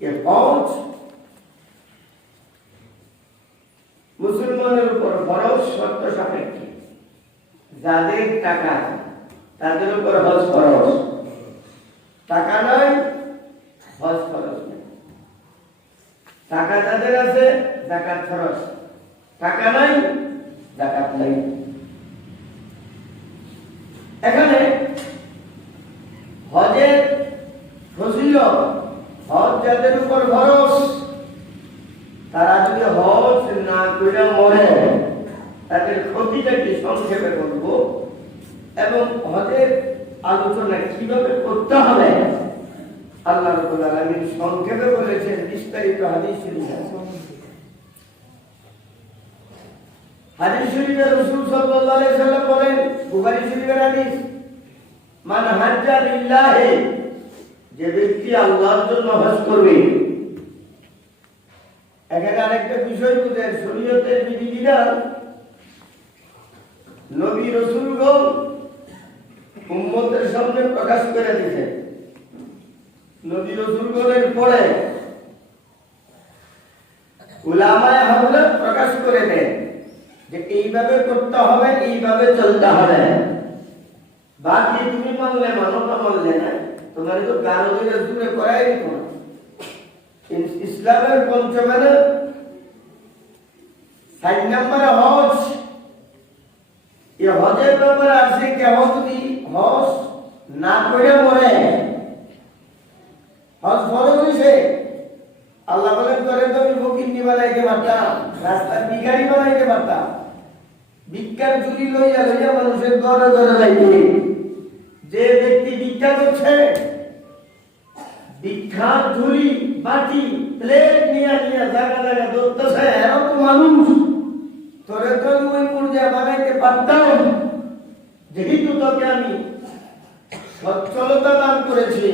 এ হজ মুসলমানের উপর ফরজ শর্ত সাপেক্ষে। যাদের টাকা তাদের উপর হজ ফরজ, টাকা নয় হজ ফরজ নেই। টাকা যাদের আছে যাকাত ফরজ, টাকা নাই যাকাত নাই। এখানে হজের ফজিলত, হজ যাদের উপর ফরজ তারা যদি হজ না করে মরে তাদের ক্ষতিটা কি সংক্ষেপে করব এবং হজের আলোচনা কিভাবে করতে হবে আল্লাহ রাব্বুল আলামিন সংক্ষেপে বলেছেন। বিস্তারিত হাদিস শরীফে, হাদিস শরীফে রাসূল সাল্লাল্লাহু আলাইহি ওয়াসাল্লাম বলেন, বুখারী শরীফের হাদিস, মান হাজ্জা লিল্লাহি, যে ব্যক্তি আল্লাহর জন্য হজ করবে। এখানে আরেকটা বিষয় বুঝেন, শরীয়তের বিধিবিধান নবী রাসূলগণ উম্মতের সামনে প্রকাশ করে দিয়েছেন। নবী রাসূলগণের পরে উলামায়ে হযরত প্রকাশ করে দেন যে এইভাবে করতে হবে, এইভাবে চলতে হবে। বাকি তুমি মানলে মানো, না মানলে না, তোমার তো গারো ধরে দূরে করাই দিত না। ইসলামের পঞ্চমের 4 নম্বরে হজ। এই হজের ব্যাপারে আছে কেউ যদি হজ না করে মরে, হজ ফরজ হইছে, আল্লাহ বলেন করে তুমি ফকিন্নি বানাইতে পারতাম, রাস্তার ভিখারি বানাইতে পারতাম, ভিক্ষার ঝুলি লইয়া লইয়া মানুষের ঘরে ঘরে যাইতে। যে ব্যক্তি ভিক্ষা করছে, ভিক্ষার ঝুলি বাটি প্লেট নিয়ে নিয়ে জায়গা জায়গা ধরতেছে, এরকম তো মানুষ। তোরে তো ওই পর্যায়ে বানাইতে পারতাম, যেহেতু তোকে আমি সচ্ছলতা দান করেছি,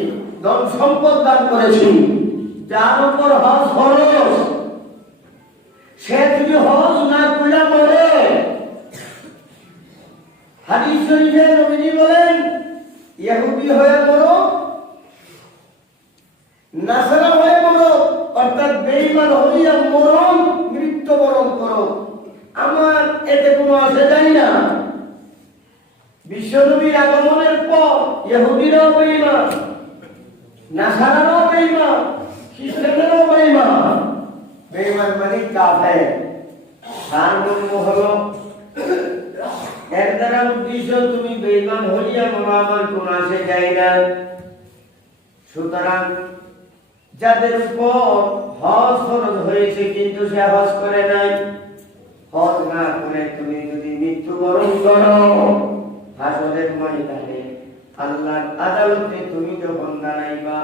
ধন সম্পদ দান করেছি, যার উপর হজ ফরজ, সে যদি হজ না কইরা মরে, হাদিস শরীফে নবীজি বলেন ইহুদি হয়ে মরো, নাসারা হয়ে মরো, অর্থাৎ বেঈমান হইয়া মরণ, মৃত্যুবরণ করো, আমার এতে কোনো আসে যায় না। বিশ্বনবীর আগমনের পর ইহুদিরাও বেঈমান, নাসারারাও বেঈমান, খ্রিস্টানরাও বেঈমান। বেঈমান মানে কাফের। সারমর্ম হলো এর দ্বারা উদ্দেশ্য তুমি বেঈমান হইয়া মরো, আমার কোন আসে যায় না। সুতরাং যাদের উপর হজ ফরজ হয়েছে কিন্তু সে হজ করে নাই, হজ না করে তুমি যদি মৃত্যুবরণ করো, হাসরের ময়দানে আল্লাহর আদালতে তুমি যখন দাঁড়াইবা,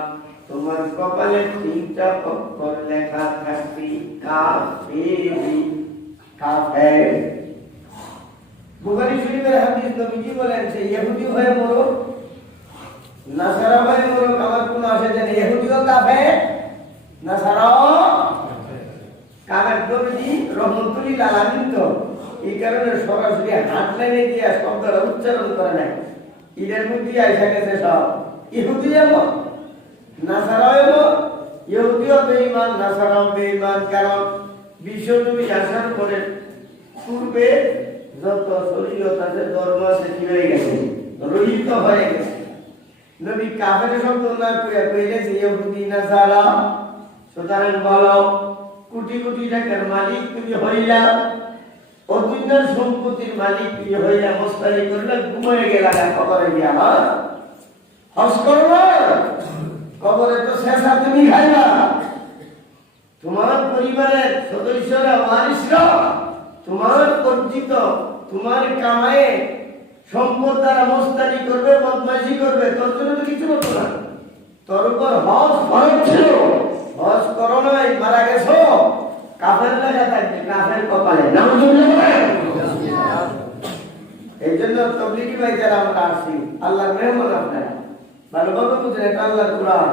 তোমার কপালে 3টা অক্ষর লেখা থাকবে, কাফির। কাফের। বুখারী শরীফের হাদিস, নবীজি বলেন যে ইহুদি হয়ে মরো, নাসারা হয়ে মরো, আমার কোন আসে যায় না। ইহুদিও কাফের, নাসারাও কাফের। নবীজি রহমতুল্লাহ আলামিন তো এই কারণে সরাসরি হাত লাইনে দিয়ে শব্দটা উচ্চারণ করে নাই, এর মধ্যে আইসা গেছে সব। ইহুদি এমন, নাসারাও এমন, ইহুদিও বেঈমান, নাসারাও বেঈমান। কারণ বিশ্বনবী আসার পরে পূর্বে যত শরীয়ত আছে, ধর্ম আছে, কি হয়ে গেছে, রহিত হয়ে গেছে। নবী কাফের শব্দ না কইয়া কইলেছে ইহুদি নাসারা। সুতরাং বলো, কোটি কোটি টাকার মালিক তুমি হইলা, অতুল্য সম্পত্তির মালিক তুমি হইলা, মস্তানি করলে ঘুমিয়ে গেলা কবরে গিয়া, হজ করবা, কবরে তো শেষা তুমি খাইবা, তোমার পরিবারের সদস্যরা, ওয়ারিসরা তোমার অর্জিত, তোমার কামায়ে সম্পদ দ্বারা মস্তানি করবে, বদমাইশি করবে, তোর জন্য তো কিছু হতো না। তোর উপর হজ ফরজ ছিল, হজ করো নাই, মারা গেছো, কাফের লেখা থাকবে, কাফের কপালে। এই জন্য তবলিগি ভাই যারা আমরা আসছি, আল্লাহর মেহমান আপনারা ভালোভাবে বুঝেন, এটা আল্লাহর কোরআন,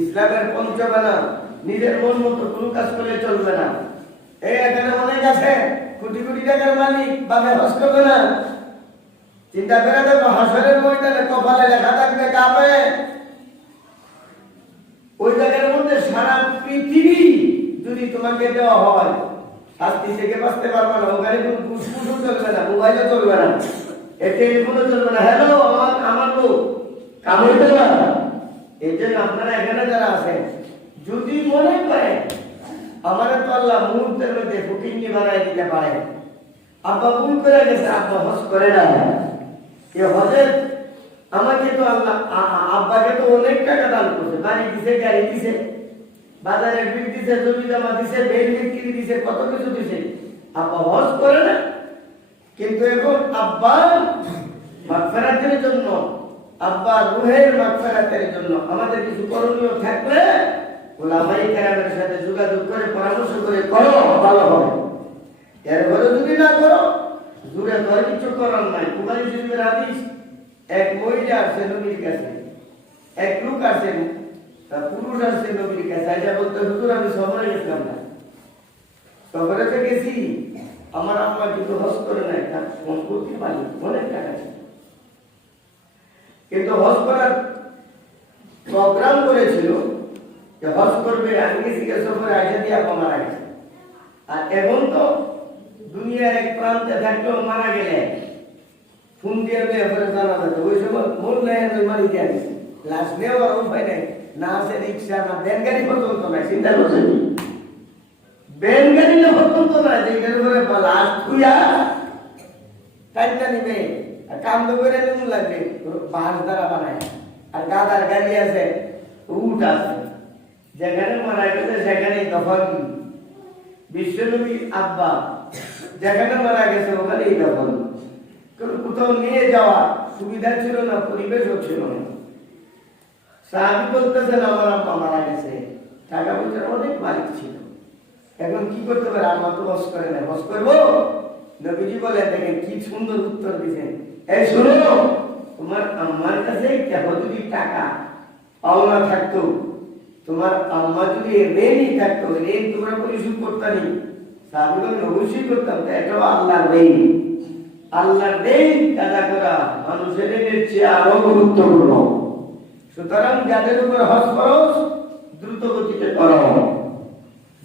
ইসলামের পঞ্চবানা। নিজের মন মতো কোনো কাজ করলে চলবে না। এই এখানে অনেক আছে কোটি কোটি টাকার মালিক, ভাবে হজ করবে না। চিন্তা করে দেখো, হাসরের ময়দানে কপালে লেখা থাকবে কাফের। ওই জায়গার মধ্যে সারা যদি তোমাকে দেওয়া হয় শাস্তি থেকে বাঁচতে পারবে না, ওখানে কোনো ফুসফুসও চলবে না, মোবাইলও চলবে না, টেলিফোনও চলবে না, হ্যালো আমার লোক কামড়তে না। এই জন্য আপনারা এখানে যারা আছেন যদি মনে করেন আমার তো আল্লাহ মুহূর্তের মধ্যে ফকিন্নি বানাই দিতে পারে, আব্বা ভুল করে গেছে, আব্বা হজ করে না, এ হজের আমাকে তো আল্লাহ আব্বাকে তো অনেক টাকা দান করছে, বাড়ি দিছে, গাড়ি দিছে, বাজারে বিল দিছে, জমি জমা দিছে, বেল বিক্রি দিছে, কত কিছু দিছে, আব্বা হজ করে না। কিন্তু এখন আব্বার মাগফিরাতের জন্য, আব্বার রূহের মাগফিরাতের জন্য আমাদের কিছু করণীয় থাকলে উলামায়ে কেরামের সাথে যোগাযোগ করে পরামর্শ করে করো, ভালো হবে। এরপরে যদি না করো, দূরে ধরে কিছু করার নাই। বুখারী শরীফের হাদিস, এক মহিলা আসছে নবীর কাছে, এক লোক আসছে, পুরুষ আসছে নবীর কাছে, আইসা বলতে হুজুর আমি সফরে গেছিলাম না, সফরে তো গেছি, আমার আম্মা কিন্তু হজ করে নাই, তার সম্পত্তি পালি অনেক টাকা ছিল, কিন্তু হজ করার প্রোগ্রাম করেছিল যে হজ করবে, আমি গেছি সফরে, আইসা দিয়ে আব্বা মারা গেছে। আর এখন তো দুনিয়ার এক প্রান্তে থাকলেও মারা গেলে ফোন দিয়ে ব্যাপারে জানা যেত, ওই সময় মূল নেয় মারি দিয়ে গেছে, লাশ নেওয়ার উপায় নেই, না আছে রিক্সা, না ব্যান গাড়ি পর্যন্ত নাই, চিন্তা করছেন ব্যান গাড়ি না পর্যন্ত নাই, যেটার উপরে লাশ খুইয়া টাইমটা নিবে, আর কাম তো করে নিতে লাগবে, বাঁশ দ্বারা বানায়, আর গাদার গাড়ি আছে, উট আছে, যেখানে মারা গেছে সেখানেই দফন। বিশ্বনবী আব্বা যেখানে মারা গেছে ওখানেই দফন, কোথাও নিয়ে যাওয়ার সুবিধা ছিল না, পরিবেশও ছিল না। সাহাবী বলতেছেন আমার আব্বা মারা গেছে, টাকা পয়সার অনেক মালিক ছিল, এখন কি করতে পারে, আম্মা তো হজ করে না, হজ করবো? নবীজি বলে, দেখেন কি সুন্দর উত্তর দিয়েছেন, এই শোনো, তোমার আম্মার কাছে যদি টাকা পাওনা থাকতো, তোমার আম্মা যদি ঋণই থাকতো, ঋণ তোমরা পরিশোধ করতানি? সাহাবী বলেন অবশ্যই করতাম, এটাও আল্লাহর ঋণ। আল্লাহর ঋণ আদা করা মানুষের ঋণের চেয়ে আরো গুরুত্বপূর্ণ। সুতরাং যাদের উপর হজ ফরজ দ্রুত গতিতে করো,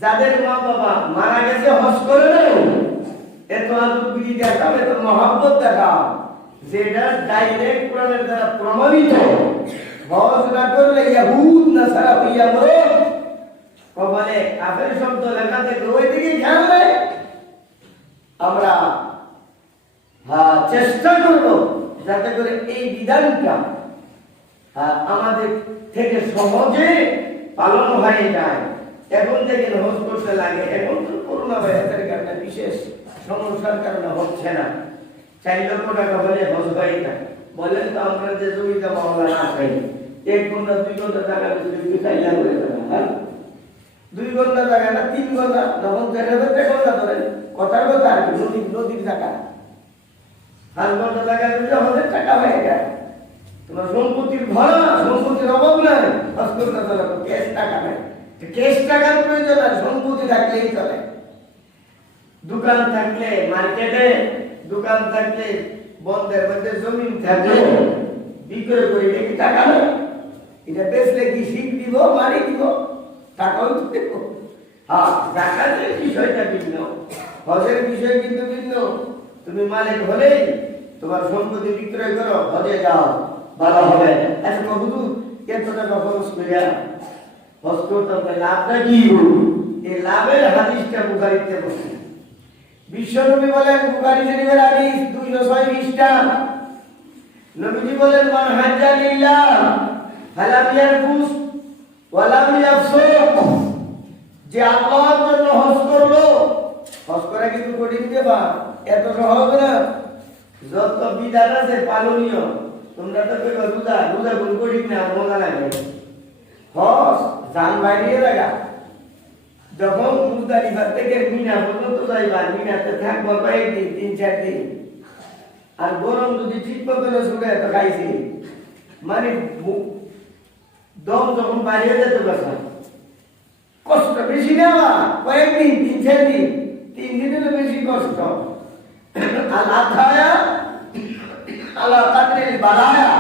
যাদের মা বাবা মারা গেছে হজ করে নাও, এত আদুবিধি দেখাও, এত মহব্বত দেখাও, যেটা ডাইরেক্ট কোরআনের দ্বারা প্রমাণিত। হজ না করলে ইহুদ নাসারা হইয়া মরো, কপালে কাফের শব্দ লেখা থেকে ওই দিকে খেয়াল নেই। আমরা চেষ্টা করব যাতে করে এই বিধানটা আমাদের থেকে সহজে পালন হয়ে যায়। এখন থেকে হজ করতে লাগে, এখন তো করোনা ভাইরাসের কারণে বিশেষ সমস্যার কারণে হচ্ছে না, 4 লক্ষ টাকা হলে হজ হয় না। বলেন তো আমরা যে জমিটা মামলা না খাই, 1 ঘন্টা 2 ঘন্টা টাকা বেশি চাইলে হয়ে যাবে, হ্যাঁ 2 ঘন্টা টাকা না 3 ঘন্টা, তখন 4,000 টাকা ধরেন, কথার কথা আর কি, নদীর টাকা 5 ঘন্টা টাকা দিলে আমাদের টাকা হয়ে যায়। তোমার সম্পত্তির ভরা, সম্পত্তির অভাব নাই, হজ করতে চলে, ক্যাশ টাকা নাই, ক্যাশ টাকার প্রয়োজন আর সম্পত্তি থাকলেই চলে। দোকান থাকলে মার্কেটে, দোকান থাকলে বন্ধের মধ্যে জমি থাকলে বিক্রয় করে কি টাকা নেই? এটা বেচলে কি শিখ দিব, মারি দিব, টাকাও দেব। হ্যাঁ, জাকাতের বিষয়টা ভিন্ন, হজের বিষয় কিন্তু ভিন্ন। তুমি মালিক হলেই তোমার সম্পত্তি বিক্রয় করো, হজে যাও, ভালো হবে। আচ্ছা হুজুর এত টাকা খরচ করে হজ করতে হবে, লাভটা কি? এই লাভের হাদিসটা বুখারীতে বসে। বিশ্বনবী বলেন, বুখারী শরীফের হাদিস 206 পৃষ্ঠা, নবীজি বলেন, মান হাজ্জা লিল্লাহ ফালাম ইয়ারফুস ওয়া লাম ইয়াফসুক, যে আল্লাহর জন্য হজ করলো, হজ করা কিন্তু কঠিন দেবা, এত সহজ না। যত বিধান আছে পালনীয়, তোমরা তো কইবা রোজা, রোজা কোন কঠিন না, মজা লাগে। হজ জান বাইরে লাগা, যখন মুজদালিফা থেকে মিনা পর্যন্ত যাইবা, মিনাতে থাকবো কয়েকদিন, 3-4 দিন, আর গরম যদি ঠিক মতো শুনে তো খাইছি, মানে দম যখন বাইরে যেতে পারছে, কষ্ট বেশি নেওয়া, কয়েকদিন 3-4 দিন, 3 দিনেরও বেশি কষ্ট। আল্লাহ খায়া আল্লাহ তাদের বাড়ায়া,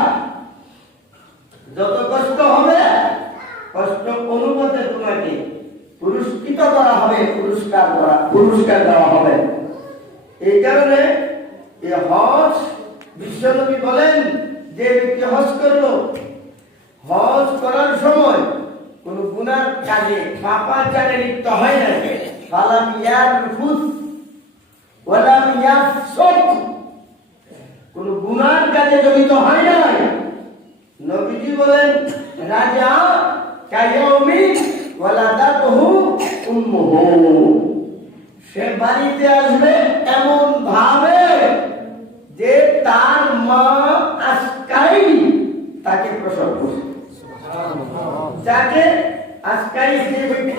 যত কষ্ট হবে কষ্ট অনুপাতে তোমাকে পুরস্কৃত করা হবে, পুরস্কার দেওয়া হবে। এই কারণে এই হজ, বিশ্বনবী বলেন যে ব্যক্তি হজ করলো, হজ করার সময় কোন গুনার কাজে পাপাচারে লিপ্ত হয় না, ফালাম ইয়ারফুস ওয়ালাম ইয়াফসুক, কোন গুনার কাজে জড়িত হয় না। নবীজি বলেন রাজা কায়াউমিন ওয়ালাদাতহু উম্মুহু, সে বাড়িতে আসবে এমন ভাবে যে তার মা আজকাই তাকে প্রসব করছে। যাকে আজকাই যে ব্যক্তি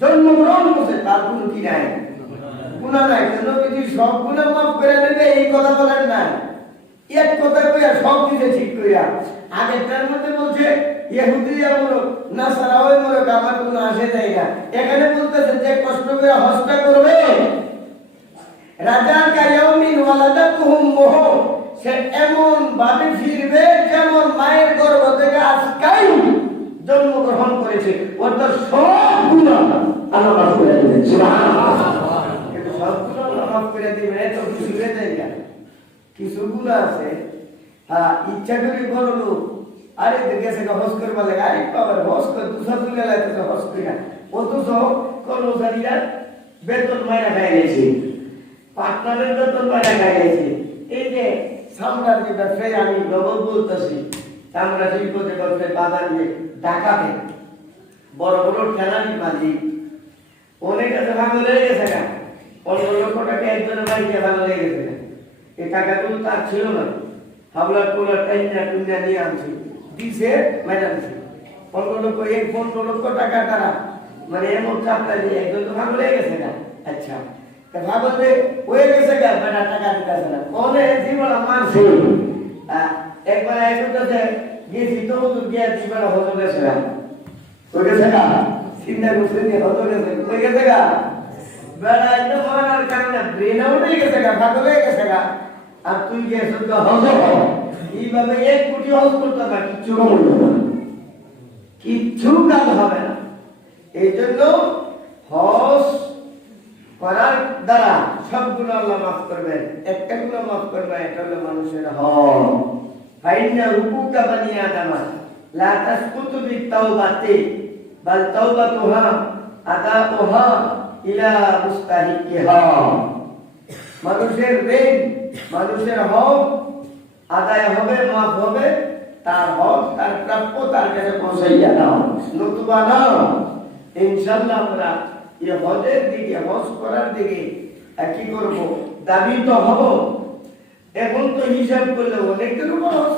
জন্মগ্রহণ করছে তার কোনো কি নাই, গুনাহ নাই। নবীজি সব গুনাহ মাফ করে দেবে এই কথা বলেন না, এক কথা কইয়া সব কিছু ঠিক কইয়া। আগে তার মধ্যে বলছে ইহুদিয়ামূলক নাসারাওয়ামূলক আমার কোনো আসে যায় না, এখানে বলতেছে যে কষ্ট করে হজটা করবে রাজা কায়াউমিন ওয়ালাদাতুহু উম্মুহু, সে এমন ভাবে ফিরবে যেমন মায়ের গর্ভ থেকে আজকাই জন্মগ্রহণ করেছে। অর্থাৎ সব গুনাহ আল্লাহ মাফ করে দিবেন, সুবহানাল্লাহ। কিন্তু সব গুনাহ আল্লাহ মাফ করে দিবেন এত কিছু হয়ে যায় না, কিছু গুনাহ আছে ইচ্ছা করে করলো, আরে গেছে হজ করবা লাগে, আরে বাবা হজ কর দুসা তুলে লাগতেছে হজ কইরা, অথচ কর্মচারীরা বেতন মাইরা খাই গেছে, পার্টনারের বেতন মাইরা খাই গেছে। এই যে সামরার যে ব্যবসায়ী, আমি ডবল বলতেছি, সামরা শিল্পতে ব্যবসায় বাজার নিয়ে ডাকাতে বড় বড় ঠেলানির মালিক অনেক আছে ভালো লেগে গেছে না, 15 লক্ষ টাকা একজনের বাড়িতে ভালো লেগে গেছে না, এই টাকাগুলো তার ছিল না, হাবলার কোলার টাইনা টুইনা নিয়ে আনছি দিছে ম্যাডামছি 15 লক্ষ টাকা তারা মানে এমন চাপটা দিয়ে একজন তো ভালো লেগে গেছে না। আচ্ছা ভাবতে হয়ে গেছে গা বেটা টাকা দিতেছে না, কোনে জীবন মানছে একবার একটাতে গেছি তো গিয়া জীবন হতো গেছে না, হয়ে গেছে গা চিন্তা করছে যে হতো গেছে, হয়ে গেছে গা বেটা একদম মারার কারণে ব্রেন আউট হয়ে গেছে গা, ভালো হয়ে গেছে গা। আর তুই গেছ তো হজ এইভাবে 1 কোটি হজ করতে না, কিচ্ছু হবে না, কিচ্ছু কাজ হবে না। এই জন্য হজ করার দ্বারা সব গুনাহ আল্লাহ মাফ করবেন, একটা গুনাহ মাফ করবেন, এটা হলো মানুষের হক। ফাইন্না হুকুকা বানি আদম লা তাসকুতু বিতাওবাতি বাল তাওবাতুহা আদাউহা ইলা মুস্তাহিকিহা, মানুষের ঋণ, মানুষের হক আদায় হবে, মাফ হবে, তার হক তার প্রাপ্য তার কাছে পৌঁছাইয়া দাও, নতুবা না। ইনশাআল্লাহ আমরা এই হজের দিকে, হজ করার দিকে কি করব, দাবি তো হব। এখন তো হিসাব করলে অনেকের উপর হজ,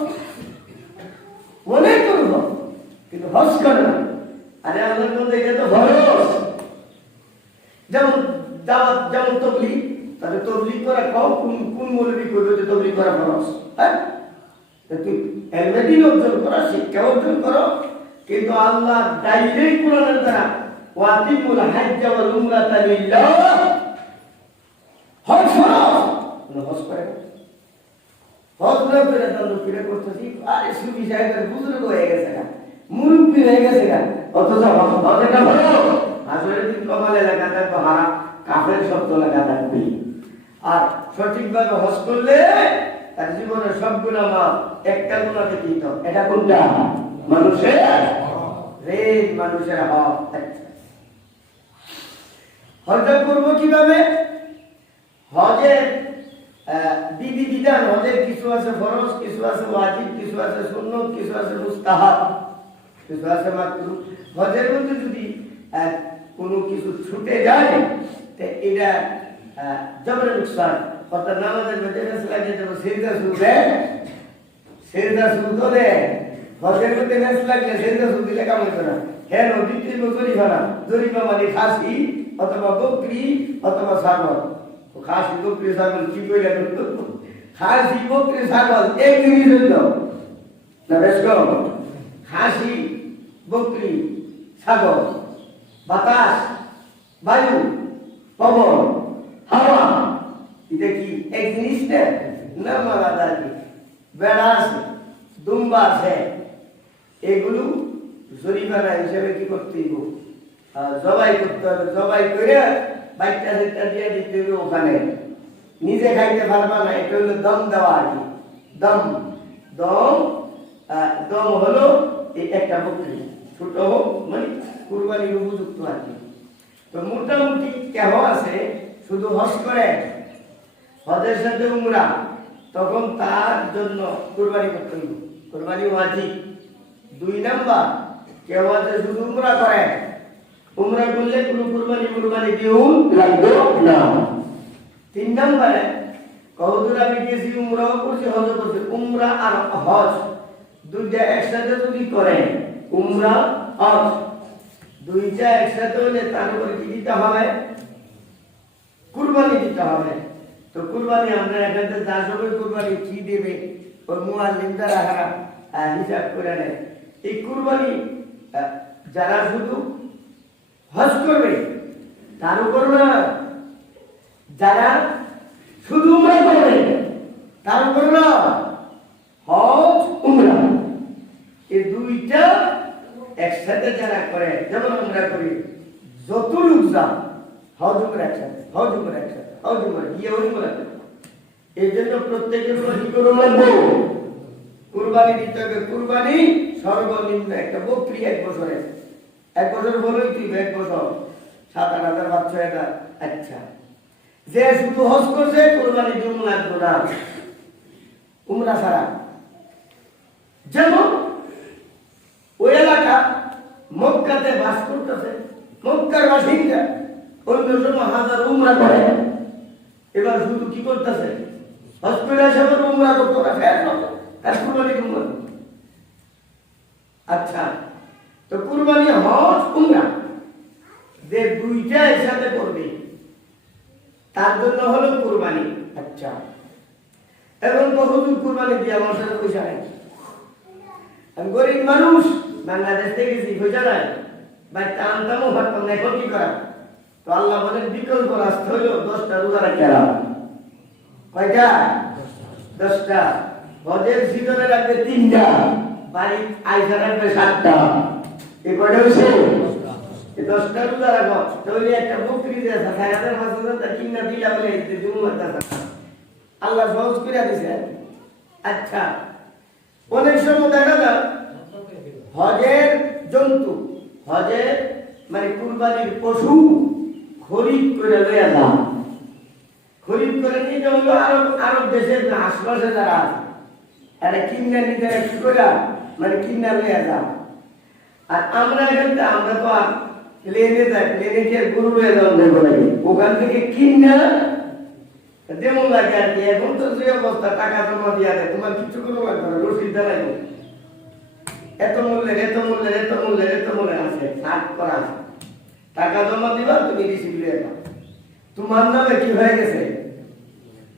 অনেকের উপর, কিন্তু হজ করে না। আরে আল্লাহর মধ্যে এটা তো ফরজ, যেমন দাওয়াত, যেমন তাবলীগ, তাহলে তাবলীগ করা কও, কোন মৌলবী কইবে যে তাবলীগ করা ফরজ? হ্যাঁ, তুই এলমেদিন অর্জন করা, শিক্ষা অর্জন করো, কিন্তু আল্লাহ ডাইরেক্ট কোরআনের দ্বারা ওয়াতিমুল হাজ্জ ওয়াল উমরাতা লিল্লাহ, হজ ফরজ, হজ করে হজ না করে তাহলে ফিরে করতেছি, আরে সুবি সাহেবের বুজুর্গ হয়ে গেছে না, মুরব্বী হয়ে গেছে না, অথচ হজটা ফরজ। আসলে দিন কমালে লেখা থাকবে হারাম, কাফের শব্দ লেখা থাকবে। আর সঠিকভাবে হজ করলে তার জীবনের সব গুনাহ মাফ, একটা গুনাহ ব্যতীত। এটা কোনটা? মানুষের ঋণ, মানুষের হক। হজটা করবো কিভাবে? হজের বিধি বিধান, হজের কিছু আছে ফরজ, কিছু আছে ওয়াজিব, কিছু আছে সুন্নত, কিছু আছে মুস্তাহাব, কিছু আছে মাকরুহ। হজের মধ্যে যদি কোনো কিছু ছুটে যায় তো এটা জবরে নুকসান, অর্থাৎ নামাজের মধ্যে লাগে যেমন সিজদা সুজদে, সিজদা সুজদে হজের মধ্যে মেস লাগলে সিজদা সুজদে কাম হইতো না। হ্যাঁ, দ্বিতীয় জরিমানা, জরিমা মানে খাসি অথবা বকরি অথবা ছাগল। খাসি বকরি ছাগল কি কইলা, খাসি বকরি ছাগল এক জিনিস হইল না, বেশ কম। খাসি বকরি ছাগল, বাতাস, বায়ু, পবন, হাওয়া, এটা কি এক জিনিস না? মারা কি বেড়া আছে, দুম্বা আছে, এগুলো জরিমানা হিসেবে কি করতে হইব? জবাই করতে হবে। জবাই করে বাচ্চা যেটা দিয়ে দিতে হবে ওখানে। নিজে খাইতে পারবা না, এটা হলো দম দেওয়া আর কি। দম দম দম হলো এই একটা বকরি, ছোট হোক মানে কুরবানির উপযুক্ত আর কি। তো মোটামুটি কেহ আছে শুধু হজ করে, হজের সাথে উমরা, তখন তার জন্য কুরবানি করতে হবে, কুরবানি ওয়াজিব। 2 নাম্বার, কেউ আছে শুধু উমরা করে, উমরা করলে কোনো কুরবানি দিও লাগবে না। 3 নাম্বারে কহুদুর আমি গেছি, উমরাও করছি, হজও করছি, উমরা আর হজ দুইটা একসাথে যদি করে, উমরা হজ দুইটা একসাথে হলে তার উপরে কি দিতে হবে? কুরবানি দিতে হবে। তো কুরবানি আমরা এখানে যা সবাই কুরবানি কি দেবে ওই মুআল্লিম দ্বারা হিসাব করে নেয়। এই কুরবানি যারা শুধু হজ করবে তার উপর না, যারা শুধু উমরা করবে তার উপর না, হজ উমরা এই দুইটা একসাথে যারা করে, যেমন আমরা করি, যত লোক যা হজ উমরা একসাথে, হজ উমরা একসাথে, হজ উমরা গিয়ে উমরা করে। এই জন্য প্রত্যেকের উপর কি করে লাগবে? কুরবানি দিতে হবে। কুরবানি সর্বনিম্ন একটা বকরি 1 বছরে, 1 বছর বলেই তুই 1 বছর 7-8 হাজার 6,000। আচ্ছা, যে শুধু হজ করছে কুরবানি দিন লাগবে না উমরা ছাড়া। যেমন ওই এলাকা মক্কাতে বাস করতেছে, মক্কার বাসিন্দা অন্য সময় হাজার উমরা করে, এবার শুধু কি করতেছে? হজ করে এসে উমরা করতো না, ফের কুরবানি উমরা। আচ্ছা, তো কুরবানি হজ উমরা যে দুইটা একসাথে করবে তার জন্য হলো কুরবানি। আচ্ছা, এবং বহুদূর কুরবানি দিয়ে আমার সাথে পয়সা নেই, আমি গরিব মানুষ, বাংলাদেশ থেকে গেছি, পয়সা নাই, বাচ্চা আনতামও ভাবতাম না, এখন কি করা? তো আল্লাহ বলেন বিকল্প রাস্তা হইল 10টা রোজা রাখতে। কয়টা? 10টা। হজের সিজনে রাখবে 3টা, বাড়ি আইসা রাখবে 7টা। এই কয়টা হয়েছে? 10টা রোজা রাখবো। তাহলে একটা বকরি দিয়ে 6,000 5,000 কিনা দিলা বলে আল্লাহ সহজ করে দিছে। আচ্ছা, অনেক সময় দেখা যায় হজের জন্তু, হজের মানে কুরবানির পশু খরিদ করে লইয়া যান, খরিদ করে নিয়ে হলো আরব দেশের আশপাশে যারা আছে এরা কিনা নিতে কি করে মানে কিনা লইয়া যান। আর আমরা এখানে আমরা তো আর প্লেনে যাই, প্লেনে গিয়ে গরু লইয়া যাওয়া যাবে নাকি? ওখান থেকে কিনা যেমন লাগে আর কি। এখন তো যে অবস্থা, টাকা জমা দিয়া দেয়, তোমার কিছু কোনো লাগবে না, রসিদ দেয় এত মূল্যের এত মূল্যের এত মূল্যের এত মূল্যের আছে, হাট করা আছে, টাকা জমা দিবা, তুমি রিসিভ লিয়ে নাও, তোমার নামে কি হয়ে গেছে?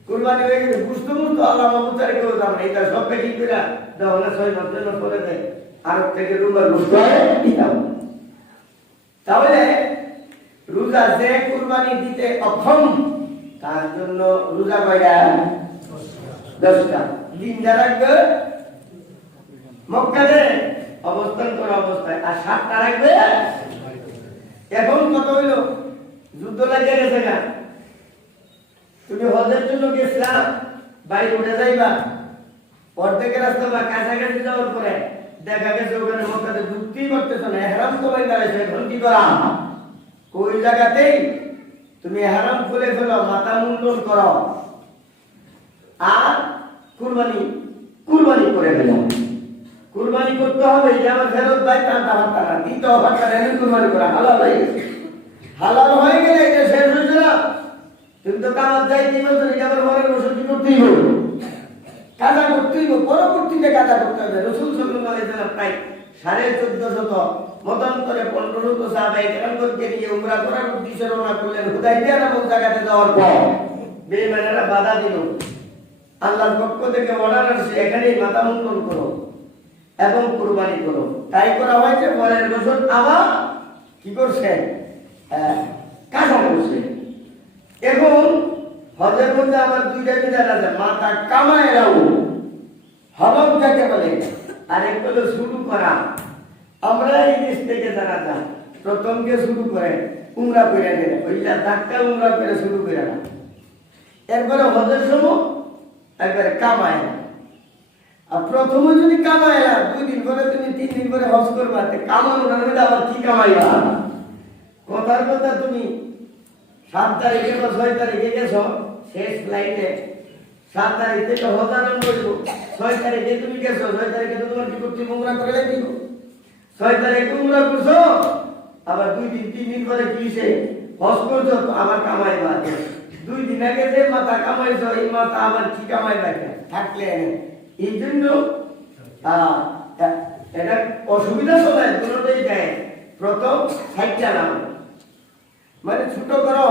কুরবানি হয়ে গেছে। বুঝতে বুঝতে আল্লাহ মাহবুবের কেউ দাম নেই, এটা সব প্যাকিং করে দেওয়া হলে 6 মাস জন্য করে দেয়, আরব থেকে রুমার বুঝতে হয়। তাহলে রোজা যে কুরবানি দিতে অক্ষম তার জন্য রোজা কয়টা? 10টা। দিন যা রাখবে মক্কাতে অবস্থান করা অবস্থায়, আর 7টা রাখবে। এখন কত হইল? যুদ্ধ লাগিয়ে গেছে না, তুমি হজের জন্য গেছিলা, বাইরে উঠে যাইবা, অর্ধেকের রাস্তা বা কাছাকাছি যাওয়ার পরে দেখা গেছে ওখানে মক্কাতে ঢুকতেই পারতেছ না, এহরাম তোমায় দাঁড়াইছে, এখন কি করা? ওই জায়গাতেই তুমি এহরাম খুলে ফেলো, মাথা মুন্ডন করো, আর কুরবানি করে ফেলো। কুরবানি করতে হবে, এটা আবার ফেরত ভাই টানতে পারতা না, দিতে হবে, কুরবানি করা হালাল হয়ে গেছে। হালাল হয়ে গেলে এটা শেষ হয়েছে না, তুমি তো কামার যাই 3 বছর, এটা আবার মনের বছর কি করতেই হবে? কাজা করতেই হবে, পরবর্তীতে কাজা করতে হবে। রাসূল সাল্লাল্লাহু আলাইহি ওয়াসাল্লাম প্রায় 1450 মতান্তরে 1500 সাহাবায়ে কেরামকে নিয়ে উমরা করার উদ্দেশ্যে রওনা করলেন। হুদাইবিয়া নামক জায়গাতে যাওয়ার পর বেঈমানেরা বাধা দিল, আল্লাহর পক্ষ থেকে অর্ডার আসছে, এখানেই মাথা মুন্ডন করো এবং কুরবানি করো। তাই করা হয়েছে। পরের বছর আবার কি করছে? কাজা করছে। এখন হজের মধ্যে আমার 2টা বিধান আছে, মাথা কামায় রাখো, হলক যাকে বলে, আর এক হলো শুরু করা, আমরা এই দেশ থেকে যারা যান প্রথমকে শুরু করে উমরা করে গেলে ওইটা ধাক্কা উমরা করে শুরু করে না, এরপরে হজের সময় একবারে কামায় না। আর প্রথমে যদি কামায় না 2 দিন পরে তুমি 3 দিন পরে হজ করবা, কামানোর মধ্যে আবার কি কামাইবা? কথার কথা তুমি 7 তারিখে বা 6 তারিখে গেছো শেষ ফ্লাইটে, 7 তারিখ থেকে হজ আরম্ভ করবো, 6 তারিখে তুমি গেছো, 6 তারিখে তো তোমার কি করতে উমরা করে দিব, 6 তারিখে উমরা করছো, আবার 2 দিন 3 দিন পরে কি সে হজ করছো, তো আবার কামাইবা। 2 দিন আগে যে মাথা কামাইছো এই মাথা আবার কি কামাইবা থাকলে। এই জন্য এটা অসুবিধা চলে দুটোই দেয়। প্রথম সাইডটা নাম মানে ছোট করো,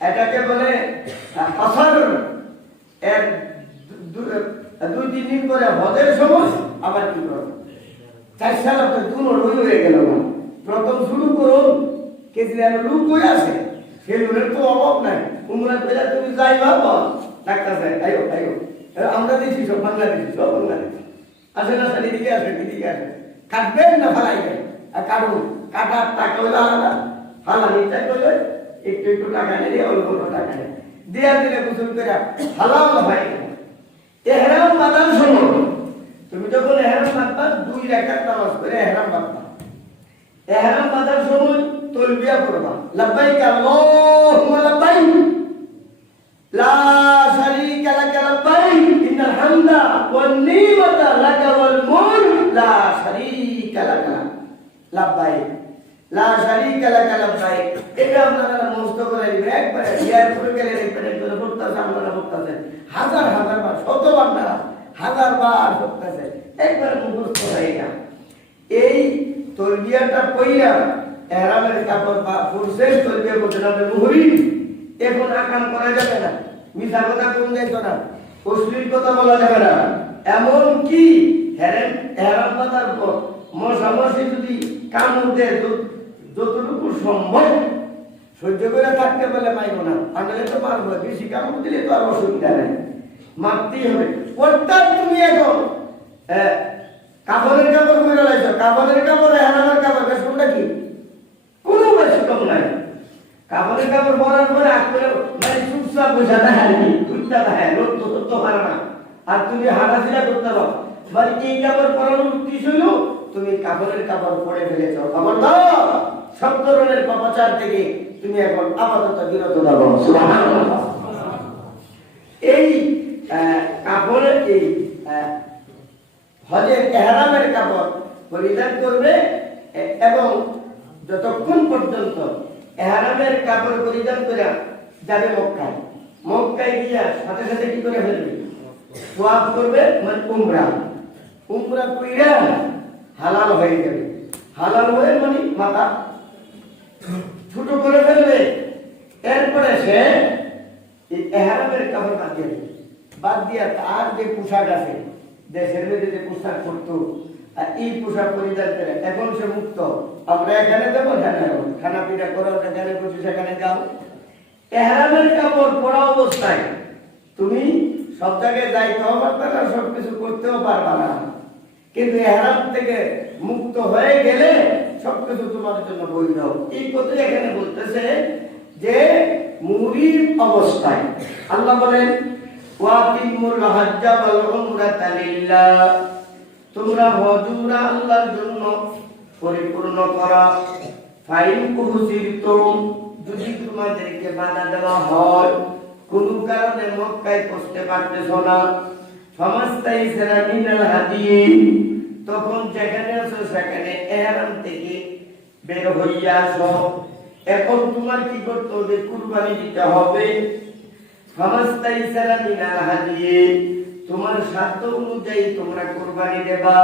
এটাকে বলে অসাধারণ। এর 2-3 দিন পরে হজের সময় আবার কি করো 4 সাল আপনার দুনোর হয়ে গেল না। প্রথম শুরু করুন কেজি লোক হয়ে আছে, সেই লোকের তো অভাব নাই। উমরা করে তুমি যাই ভাবো ডাক্তার সাহেব আইও আইও, আমরা দিচ্ছি সব বাংলাদেশি, সব বাংলাদেশি আসে না, এদিকে আসে এদিকে আসে, কাটবেন না ফালাইবেন, আর কাটুন, কাটার টাকা হইলে আলাদা, ফালানিটা করলে একটু একটু টাকা নিয়ে অল্প অল্প টাকা নেই দিয়া দিলে গোসল করে হালাল ভাই। এহরাম বাঁধার সময় তুমি যখন এহরাম বাঁধবা 2 রাকাত নামাজ পড়ে এহরাম বাঁধবা। এহরাম বাঁধার সময় তালবিয়া পড়বা, লাব্বাইক আল্লাহুম্মা লাব্বাইক লা শারীকা লাকা লাব্বাইক ইন্নাল হামদা ওয়ান নি'মাতা লাকা ওয়াল মুলক লা শারীকা লাকা লাব্বাইক লা শারীকা লাকা লাব্বাইক। এটা আপনারা মুখস্থ করে নেবেন, একবার এয়ারপোর্টে গেলে দেখবেন একবার পড়তেছে, আপনারা পড়তেছেন হাজার হাজার বার, শতবার না হাজার বার পড়তেছে, একবার মুখস্থ হয়ে গেল। এই তালবিয়াটা পড়িয়া ইহরামের কাপড় বা ফুরসের তালবিয়া বলতে হবে মুহরিম। এখন আকাম করা যাবে না, মিথ্যা কথা কোন যাইতো না, অশ্লীল কথা বলা যাবে না। এমন কি ইহরাম বাঁধার পর মশামশি যদি কামড় দেয় যতটুকু সম্ভব সহ্য করে থাকতে বলে মাইব না, আনলে তো মারবো, বেশি কামড় দিলে তো আর অসুবিধা নেই, মারতেই হবে। অর্থাৎ তুমি এখন কাপড়ের কাপড় করে লাইছো, কাপড়ের কাপড় এহরামের কাপড় বেশ কোনটা কি কোনো বেশ কম নাই। কাপড়ের কাপড় পরার পরে করে মানে চুপচাপ বসে না, আর কি দুইটা থাকে লোক তো পারে না, আর তুমি হাঁটাচলা করতে পারো। মানে এই কাপড় পরানোর উদ্দেশ্য হলো তুমি কাপড়ের কাপড় পরে ফেলেছ, খবরদার সব ধরনের পাপাচার থেকে তুমি এখন আপাতত বিরত থাকো। সুবহানাল্লাহ। এই কাপড়ের এই হজের ইহরামের কাপড় পরিধান করবে এবং যতক্ষণ পর্যন্ত ইহরামের কাপড় পরিধান করে যাবে মক্কায়, মক্কায় গিয়া সাথে সাথে কি করে ফেলবে তোয়াফ করবে, মানে উমরা কইরা হালাল হয়ে যাবে। হালাল হয়ে মানে মাথা ছোট করে ফেলবে, এরপরে সে ইহরামের কাপড় বাদ দিয়া তার যে পোশাক আছে দেশের মধ্যে যে পোশাক করতো এই পোশাক পরিধান করে এখন সে মুক্ত। আমরা এখানে যাবো, খানা পিঠা করো, যেখানে বসে সেখানে যাও। ইহরামের কাপড় পরা অবস্থায় তুমি সব জায়গায় যাইতেও পারবে না, সবকিছু করতেও পারবে না, কিন্তু ইহরাম থেকে মুক্ত হয়ে গেলে সবকিছু তোমার জন্য বৈধ। এই কথা এখানে বলতেছে যে মুহরিম অবস্থায় আল্লাহ বলেন ওয়াতিমুল হাজ্জা ওয়াল উমরাতা লিল্লাহ, তোমরা হজ উমরা আল্লাহর জন্য পরিপূর্ণ করো। ফাইন কুহসিরতুম, যদি তোমাদেরকে বাধা দেওয়া হয়, কোন কারণে মক্কায় পৌঁছতে পারতেছো না, ফামাস্তাইসরা মিনাল হাদি, তখন যেখানে আছো সেখানে ইহরাম থেকে বের হইয়া আসো। এখন তোমার কি করতে হবে? কুরবানি দিতে হবে। ফামাস্তাইসরা মিনাল হাদি, তোমার সাধ্য অনুযায়ী তোমরা কুরবানি দেবা।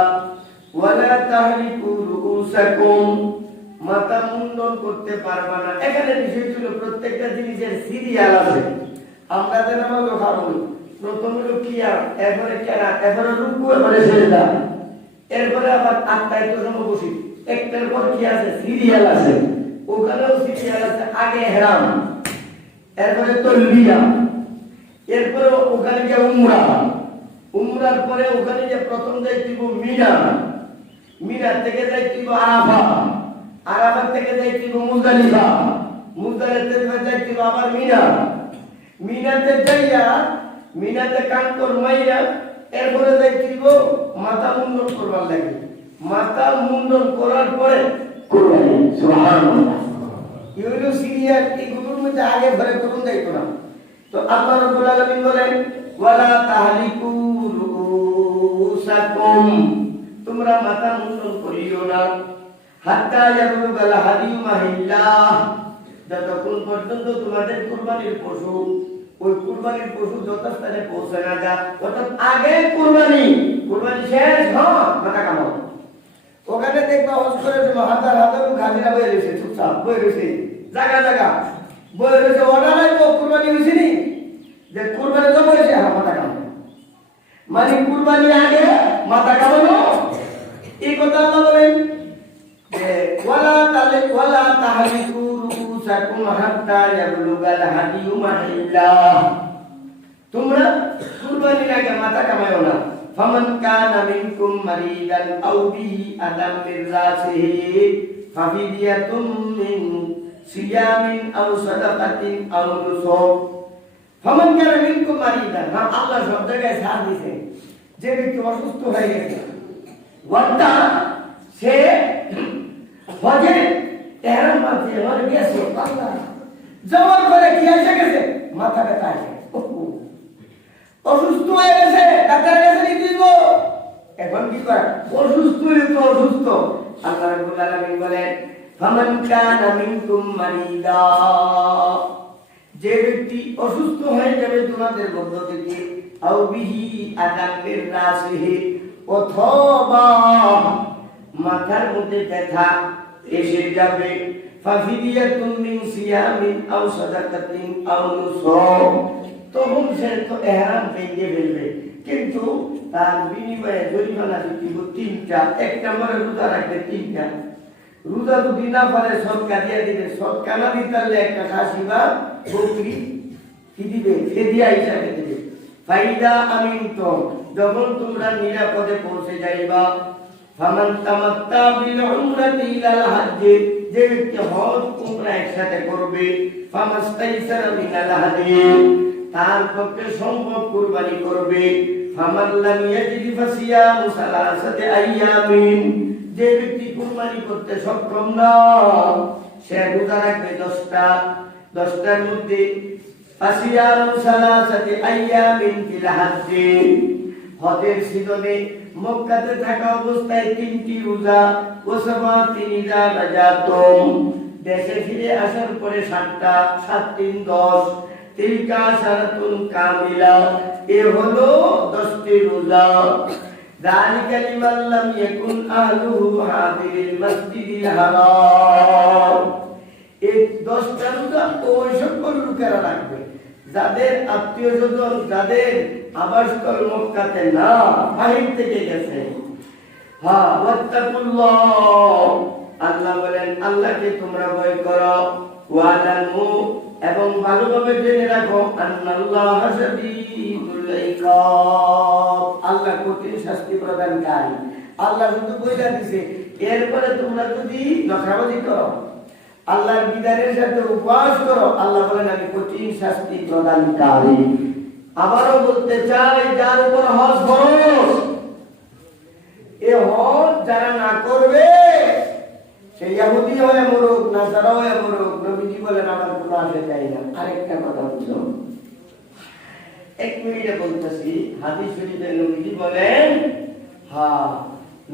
ওয়ালা তাহলিকু রুউসাকুম, মাথা মুন্ডন করতে পারবা না। এখানে বিষয় ছিল প্রত্যেকটা জিনিসের সিরিয়াল আছে। আমরা যে নামাজ খাবো প্রথম হলো কিয়াম, এরপরে কেরাত, এরপরে রুকু, এরপরে সিজদা, এরপরে আবার আত্মায়িত সমবসি, একটার পর কি আছে সিরিয়াল আছে। ওখানেও সিরিয়াল আছে, আগে ইহরাম, এরপরে তালবিয়া, এরপরে ওখানে গিয়ে উমরা, উমরার পরে ওখানে যে প্রথম যাই দিব মিনা, মিনার থেকে যাইতে হইব আরাফা, আরাফা থেকে যাইতে হইব মুজদালিফা, মুজদালিফা থেকে যাইতে হইব আবার মিনা, মিনাতে যাইয়া মিনাতে কান করমাইয়া এরপরে যাইতে হইব মাথা মুন্ডন করবার লাগে, মাথা মুন্ডন করার পরে কুরবানি। সুবহানাল্লাহ। ইউনো সিরিয়ার এগুলোর মধ্যে আগে ঘরে করুন যাইতো না। তো আল্লাহ রাব্বুল আলামিন বলেন ওয়ালা তাহলিকু রুউসাকুম, তোমরা মাথা মুন্ডন করিও না হাত্তা ইয়াবলুগাল হাদিয়ু মাহিল্লাহ, যতক্ষণ পর্যন্ত তোমাদের কুরবানির পশু ওই কুরবানির পশু যথাস্থানে পৌঁছে না যায়, অর্থাৎ আগে কুরবানি, কুরবানি শেষ মাথা কামাও। ওখানে দেখবা হজ করে হাজার হাজার লোক হাজিরা বয়ে রয়েছে, চুপচাপ বয়ে রয়েছে, জায়গা জায়গা বয়ে রয়েছে, অর্ডার আইব কুরবানি হয়েছে নি যে কুরবানি তো বলেছে মাথা কামানো, মানে কুরবানি আগে মাথা কামানো। এই কথা আল্লাহ বলেন যে ওয়ালা তাহলিকু রুউসাকুম হাত্তা ইয়াবলুগাল হাদিয়ু মাহিল্লাহ, তোমরা কুরবানির আগে মাথা কামায়ও না। ফামান কানা মিনকুম মারিদান আও বিহি আদাম মির রাসিহি ফাফিদিয়াতুম মিন সিয়ামিন আও সাদাকাতিন আও নুসুক। ফামান কানা মিনকুম মারিদান, আল্লাহ সব জায়গায় ছাড় দিয়েছে, যে ব্যক্তি অসুস্থ হয়ে গেছে, অর্থাৎ সে হজে তেহরাম মাঝে হয়ে গেছে, যাওয়ার পরে কি এসে গেছে মাথা ব্যথা আসে, অসুস্থ হয়ে গেছে, ডাক্তারের কাছে নিয়ে দিব, এখন কি করে অসুস্থ হলে তো অসুস্থ। আল্লাহ রাব্বুল আলামিন বলেন ফামান কানা মিনকুম মারিদা, যে ব্যক্তি অসুস্থ হয়ে যাবে তোমাদের মধ্য থেকে, আও বিহি আদাম মির রাসিহি, অথবা মাথার মধ্যে ব্যথা এসে যাবে, ফাফিদিয়াতুম মিন সিয়ামিন আও সাদাকাতিন আও নুসুক, তখন সে তো ইহরাম ভেঙে ফেলবে, কিন্তু তার বিনিময়ে জরিমানা দিব তিনটা। এক নম্বরে রোজা রাখবে তিনটা, রোজা যদি না পারে সদকা দিয়ে দিবে, সদকা না দিতে পারলে একটা খাসি বা বকরি কি দিবে, ফিদিয়া হিসাবে দিবে। ফাইদা আমিনতুম, যখন তোমরা নিরাপদে পৌঁছে যাইবা, ফামান তামাত্তা বিল উমরাতি ইলাল হজ্জ, যে ব্যক্তি হজ উমরা একসাথে করবে, ফামাস্তাইসারা মিনাল হাদি, তার পক্ষে সম্ভব কুরবানি করবে, ফামান লাম ইয়াজিদ ফাসিয়ামু সালাসাতি আইয়ামিন, যে ব্যক্তি কুরবানি করতে সক্ষম না সে রোজা রাখবে 10টা, 10টার মধ্যে ফাসিয়ামু সালাসাতি আইয়ামিন ফিল হজ্জ, হজের সিজনে মক্কাতে থাকা অবস্থায় 3টি রোজা, ও সাবাতিন ইজা রাজাতুম, দেশে ফিরে আসার পরে 7টা, 7 3 10, তিলকা শারাতুন কামিলা, এ হলো 10টি রোজা। যালিকা লিমান লাম ইয়াকুন আহলুহু হাদিরিল মাসজিদিল হারাম, এই 10টা রোজা ওই সকল লোকেরা রাখবে যাদের আত্মীয়স্বজন, যাদের আবাসস্থল মক্কাতে না, বাহির থেকে গেছে। ওয়াত্তাকুল্লাহ, আল্লাহ বলেন আল্লাহকে তোমরা ভয় করো, ওয়ালামু, এবং ভালোভাবে জেনে রাখো, আন্নাল্লাহা শাদীদুল ইকাব, আল্লাহ কঠিন শাস্তি প্রদানকারী। আল্লাহ শুধু বইলা দিছে, এরপরে তোমরা যদি নখরাবাজি করো, আল্লাহর বিধানের সাথে উপবাস করো, আল্লাহ বলেন আমি কঠিন শাস্তি প্রদানকারী। আবারও বলতে চাই, যার উপর হজ ফরজ, এ হজ যারা না করবে সে ইহুদি হয়ে মরুক, নাসারা হয়ে মরুক, নবীজি বলেন আমার কোনো আসে যায় না। আরেকটা কথা বুঝো, 1 মিনিটে বলতেছি, হাদিস শরীফে নবীজি বলেন,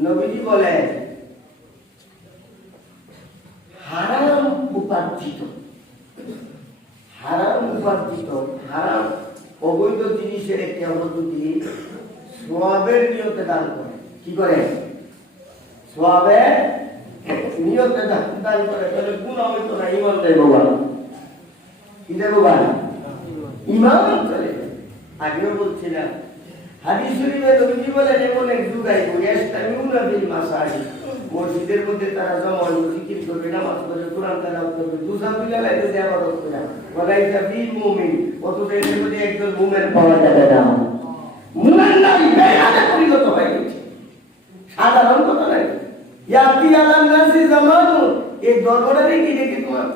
নবীজি বলেন হারাম উপার্জিত, হারাম উপার্জিত, হারাম অবৈধ জিনিসের একটি অবধি সওয়াবের নিয়তে দান করে। কি করে? সওয়াবের নিয়তে দান করে, তাহলে গুনাহ হইতো না, ঈমান দেয় বাবা, কি দেয় বাবা, ঈমান চলে। আগেও বলছিলাম হাদিস শরীফে নবীজি বলেন এমন এক যুগ আইব, ইয়াস্তামিউনা বিল মাসাজিদ, মসজিদের মধ্যে তারা জমা হয়ে জিকির করবে, নামাজ পড়বে, কোরআন তেলাওয়াত করবে, দুসা বিলাইতে দেয়া ইবাদত করে, ওয়ালাইসা বিল মুমিন, অথচ এর মধ্যে একজন মুমিন পাওয়া যাবে না। মুমিন নাই, বেয়াদে পরিণত হয়ে গেছে, সাধারণ কথা নাই। ইয়াতি আলান নাসি জামানু, এই ধর্মটারই কি দেখি তোমার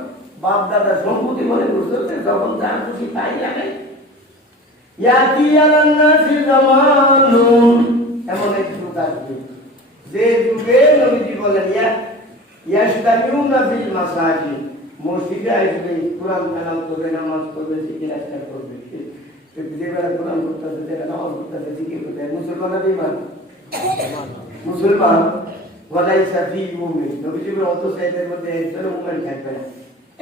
বাপ দাদা সম্পত্তি মনে করছো, যখন যা খুশি তাই লাগে। ইয়াতি আলান নাসি জামানু, এমন এক যুগ আসবে যে যুগে নবীজি বলেন ইয়াশতামিউনা ফিল মাসাজিদ, মসজিদে আসবে, কোরআন তেলাওয়াত করবে, নামাজ পড়বে, জিকির আজকার করবে। যেবেলা কোরআন করতেছে, যেটা নামাজ করতেছে, জিকির করতে, মুসলমান বেঈমান? মুসলমান। ওয়ালাইসা ফি মুমিন, নবীজি বলেন অথচ এদের মধ্যে একজন মুমিন থাকবে না।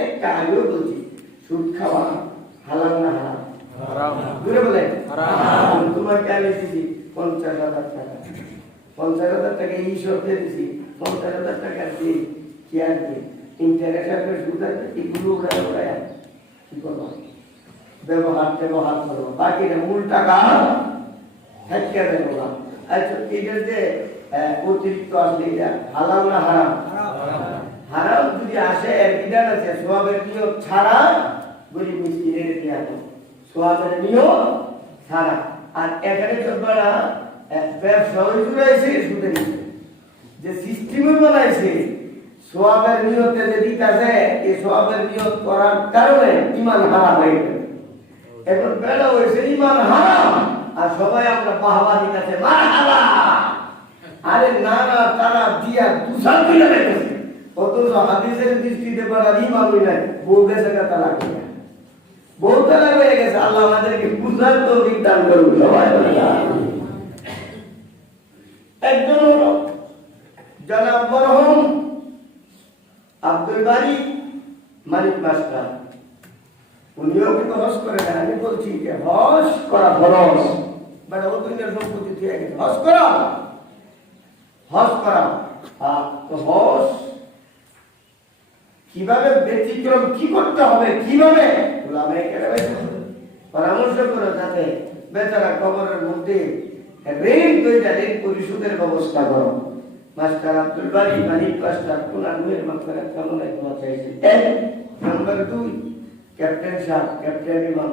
একটা আগেও বলছি, সুদ খাওয়া হালাল না হারাম? হারাম। দূরে বলেন হারাম। তোমাকে আমি দিছি 50,000 টাকা, 50,000 টাকা এই শর্তে দিছি, 50,000 টাকা দিয়ে কি আর কি ইন্টারেস্ট আসবে, সুদ আসবে, এগুলো উড়ায় কি করবো? ব্যবহার করবো, বাকি মূল টাকা হ্যাঁ দেবো না। আচ্ছা, এটা যে অতিরিক্ত আসলে এটা হালাল না হারাম? হারাম যদি আসে, এর বিধান আছে, সোয়াবের নিয়ত ছাড়া গরিব মিসকিনের দেয়া, সোয়াবের নিয়ত ছাড়া। আর এখানে যতটা ব্যবসা জুড়াইছে সুদের যে সিস্টেমে বানাইছে, সোয়াবের নিয়তে যে দিতেছে, এই সোয়াবের নিয়ত করার কারণে ইমান হারাম হয়ে গেছে। এখন বেলা হয়েছে ইমান হারাম, আর সবাই আমরা বাহবা দিতেছে মারহাবা। আরে না না, তারা দিয়া দুসাল করে রেখেছে, অথচ হাদিসের দৃষ্টিতে বলার ইমামই নাই, বউ গেছে তালাক হয়ে, বউ তালাক হয়ে গেছে। আল্লাহ আমাদেরকে বুঝার তৌফিক দান করুন সবাই। একজন হলো জনাব মরহুম আব্দুল বারী মানিক মাস্টার, উনিও কিন্তু হজ করে না। আমি বলছি যে হজ করা ফরজ, মানে ও দুনিয়ার সম্পত্তি দিয়ে গেছে, হজ করা, হজ করা। তো হজ কিভাবে ব্যতিক্রম কি করতে হবে, কিভাবে পরামর্শ করে, যাতে বেচারা কবরের মধ্যে ঋণ তৈরি, ঋণ পরিশোধের ব্যবস্থা করো। মাস্টার আব্দুল বারী মানিক মাস্টার কোনার মেয়ের মাত্রা কেমন চাইছে। 1 নাম্বার 2 ক্যাপ্টেন সাহেব, ক্যাপ্টেন ইমাম।